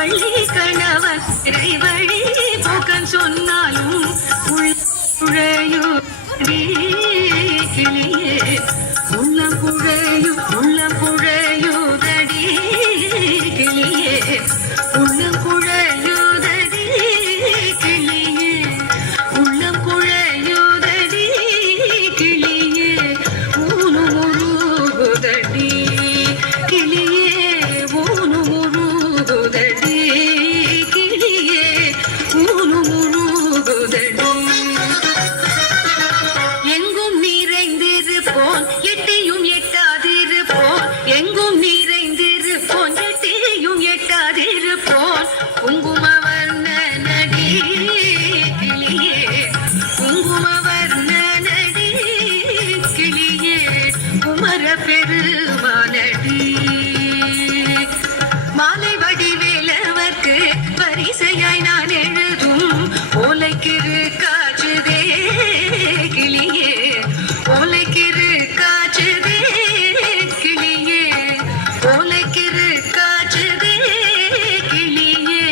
பள்ளி கணவன் வழி போக்கன் சொன்னாலும் உழையுடி கிளியே உள்ளம் குழையுதடி கிளியே உள்ளம் குழையுதடி கிளியே உள்ளம் குழையுதடி கிளியே ஊனு முருகுதடி கிளியே ஊனு முருகுதடி கிளியே ஊனு முருகுதடி எங்கும் நிறைந்திருப்போன் எட்டியும் எட்டாதிருப்போன் எங்கும் நிறைந்திருப்போன் எட்டியும் எட்டாதிருப்போன் குங்குமவர்ண நடி கிளியே குங்குமவர்ண நடி கிளியே குமர பெருமானடி மாலை வடிவேலவர்க்கு வரிசையாய் நான் எழுதும் ஓலைக்கிரு காற்றுதே கிளியே ஓலைக்கிரு காற்றுதே கிளியே ஓலைக்கிரு காற்றுதே கிளியே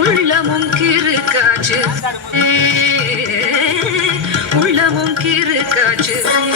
உள்ளமும் கிரு காற்றுதே உள்ளமும் கிரு காற்றுதே